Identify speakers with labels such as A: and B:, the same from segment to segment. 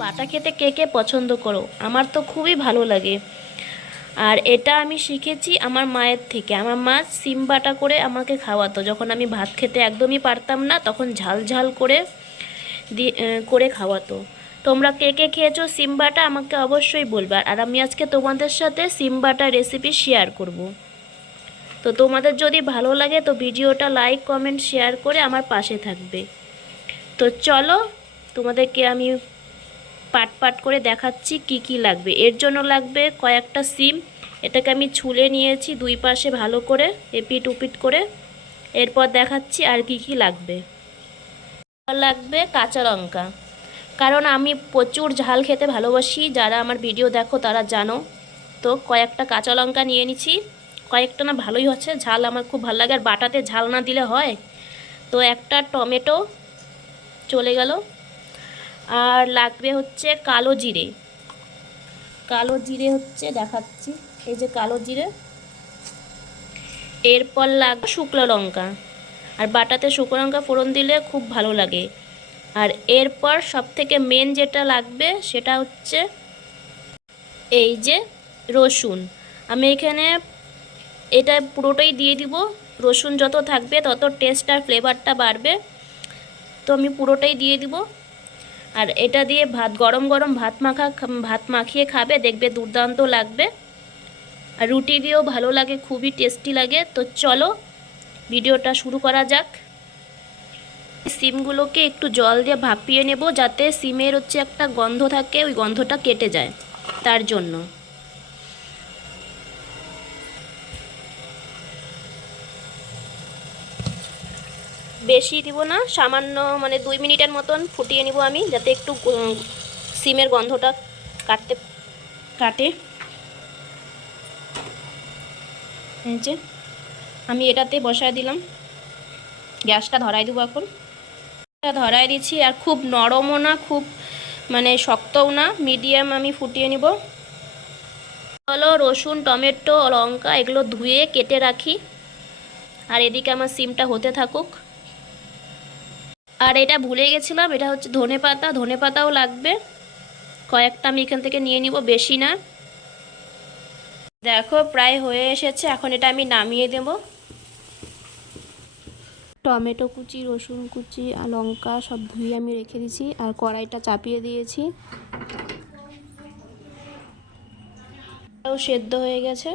A: বাটা খেতে কে কে পছন্দ করো? আমার তো খুবই ভালো লাগে। আর এটা আমি শিখেছি আমার মায়ের থেকে। আমার মা সিম বাটা করে আমাকে খাওয়াতো। যখন আমি ভাত খেতে একদমই পারতাম না, তখন ঝাল ঝাল করে দিয়ে করে খাওয়াতো। তোমরা কে কে খেয়েছো সিম বাটা আমাকে অবশ্যই বলবে। আর আমি আজকে তোমাদের সাথে সিম বাটা রেসিপি শেয়ার করব। তো তোমাদের যদি ভালো লাগে, তো ভিডিওটা লাইক কমেন্ট শেয়ার করে আমার পাশে থাকবে। তো চলো তোমাদেরকে আমি পাট পাট করে দেখাচ্ছি কি কি লাগবে। এর জন্য লাগবে কয়েকটা সিম। এটাকে আমি ছুলে নিয়েছি দুই পাশে ভালো করে এপিট উপিট করে। এরপর দেখাচ্ছি আর কি কি লাগবে। লাগবে কাঁচা লঙ্কা। কারণ আমি প্রচুর ঝাল খেতে ভালোবাসি। যারা আমার ভিডিও দেখো তারা জানো। তো কয়েকটা কাঁচা লঙ্কা নিয়ে নিছি। কয়েকটা না ভালোই হচ্ছে। ঝাল আমার খুব ভালো লাগে। আর বাটাতে ঝাল না দিলে হয়। তো একটা টমেটো চলে গেল। আর লাগবে হচ্ছে কালো জিরে। কালো জিরে হচ্ছে দেখাচ্ছি, এই যে কালো জিরে। এরপর লাগবে শুকনো লঙ্কা। আর বাটাতে শুকনো লঙ্কা ফোড়ন দিলে খুব ভালো লাগে। আর এরপর সব থেকে মেন যেটা লাগবে সেটা হচ্ছে এই যে রসুন। আমি এখানে এটা পুরোটাই দিয়ে দিব। রসুন যত থাকবে তত টেস্ট আর ফ্লেভারটা বাড়বে। তো আমি পুরোটাই দিয়ে দিব। আর এটা দিয়ে ভাত, গরম গরম ভাত মাখা, ভাত মাখিয়ে খাবে, দেখবে দুর্দান্ত লাগবে। আর রুটি দিয়েও ভালো লাগে, খুবই টেস্টি লাগে। তো চলো, ভিডিওটা শুরু করা যাক। সিমগুলোকে একটু জল দিয়ে ভাপিয়ে নেব, যাতে সিমের হচ্ছে একটা গন্ধ থাকে, ওই গন্ধটা কেটে যায়, তার জন্য। বেশি দিব না, সামান্য মানে দুই মিনিটের মতন ফুটিয়ে নিব আমি, যাতে একটু সিমের গন্ধটা কাটতে কাটে। যে, আমি এটাতে বসায় দিলাম। গ্যাসটা ধরাই দেবো এখন। ধরাই দিচ্ছি, আর খুব নরমও না, খুব মানে শক্তও না, মিডিয়াম আমি ফুটিয়ে নিব। হলো রসুন, টমেটো, লঙ্কা, এগুলো ধুয়ে কেটে রাখি। আর এদিকে আমার সিমটা হতে থাকুক। আর এটা ভুলে গেছিলাম, এটা হচ্ছে ধনে পাতা, ধনে পাতাও লাগবে। কয়েকটা আমি এখান থেকে নিয়ে নিব, বেশি না। দেখো, প্রায় হয়ে এসেছে, এখন এটা আমি নামিয়ে দেব। টমেটো কুচি, রসুন কুচি আর লঙ্কা সব ধুয়ে আমি রেখে দিয়েছি আর কড়াইটা চাপিয়ে দিয়েছি। সেদ্ধ হয়ে গেছে।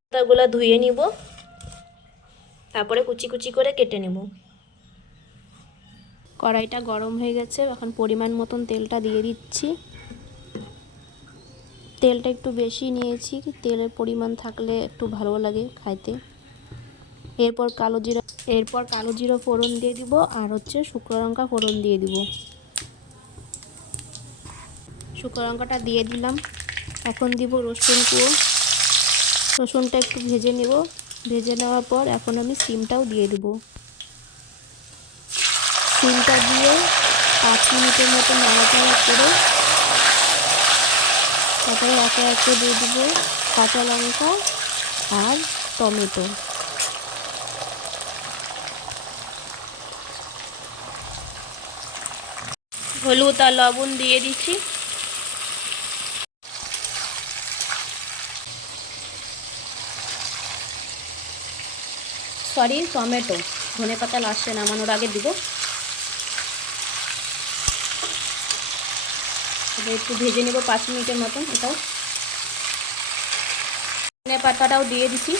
A: পাতাগুলো ধুয়ে নিব। তারপরে কুচি কুচি করে কেটে নেব। কড়াইটা গরম হয়ে গেছে, এখন পরিমাণ মতন তেলটা দিয়ে দিচ্ছি। তেলটা একটু বেশি নিয়েছি, তেলের পরিমাণ থাকলে একটু ভালো লাগে খাইতে। এরপর কালো জিরা, এরপর কালো জিরা ফোড়ন দিয়ে দিব, আর হচ্ছে শুকনো লঙ্কা ফোড়ন দিয়ে দিব। শুকনো লঙ্কাটা দিয়ে দিলাম। এখন দিব রসুন কুয়ো। রসুনটা একটু ভেজে নেব। ভেজে নেওয়ার পর এখন আমি সিমটাও দিয়ে দেবো। সিমটা দিয়ে পাঁচ মিনিটের মতো নাড়াচাড়া করে তারপরে একে একে দিয়ে দেবো কাঁচা লঙ্কা আর টমেটো। হলুদ আর লবণ দিয়ে দিচ্ছি। Sorry, tomato. ধনে পাতা লাস্টে নামানোর আগে দিব। এটা একটু ভেজে নেব পাঁচ মিনিটের মতন এটাও। ধনে পাতাটাও দিয়ে দিছি।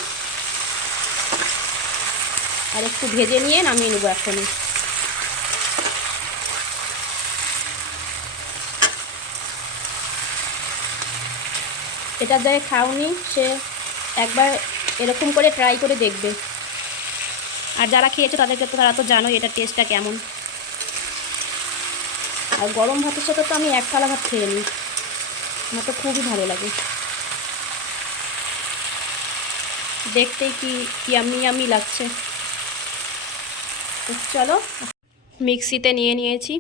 A: আর একটু ভেজে নিয়ে নামিয়ে নেব এখনই। এটা যাই খাওনি, সে একবার এরকম করে ট্রাই করে দেখবে। আর যারা খেয়েছে তাদেরকে তো, তারা তো জানো এটা টেস্টটা কেমন। আর গরম ভাতের সাথে তো আমি এক থালা ভাত খেয়ে নিই। আমার তো খুবই ভালো লাগে। দেখতেই কি ইয়ামি ইয়ামি লাগছে। চলো, মিক্সিতে নিয়ে নিয়েছি।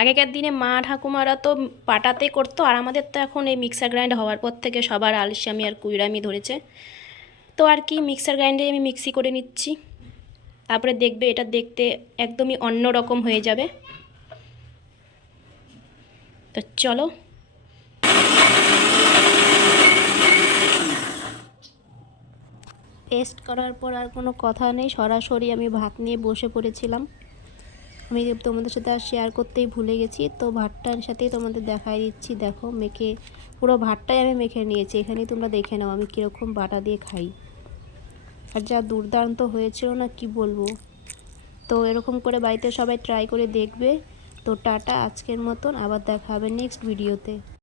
A: আগেকার দিনে মা ঠাকুমারা তো পাটাতে করতো, আর আমাদের তো এখন এই মিক্সার গ্রাইন্ড হওয়ার পর থেকে সবার আলসামি আর কুইরামি ধরেছে। তো আর কি, মিক্সার গ্রাইন্ডে আমি মিক্সি করে নিচ্ছি। তারপরে দেখবে এটা দেখতে একদমই অন্য রকম হয়ে যাবে।
B: তো চলো। পেস্ট করার পর আর কোনো কথা নেই। সরাসরি আমি ভাত নিয়ে বসে পড়েছিলাম। আমি তোমাদের সাথে আর শেয়ার করতেই ভুলে গেছি। তো ভাতটার সাথেই তোমাদের দেখাই দিচ্ছি। দেখো, মেখে পুরো ভাতটাই আমি মেখে নিয়েছি। এখানে তোমরা দেখে নাও, আমি কীরকম বাটা দিয়ে খাই। আর যা দুর্দান্ত হয়েছিল না, কি বলব? তো এরকম করে বাড়িতে সবাই ট্রাই করে দেখবে। তো টাটা আজকের মতন আবার দেখা হবে নেক্সট ভিডিওতে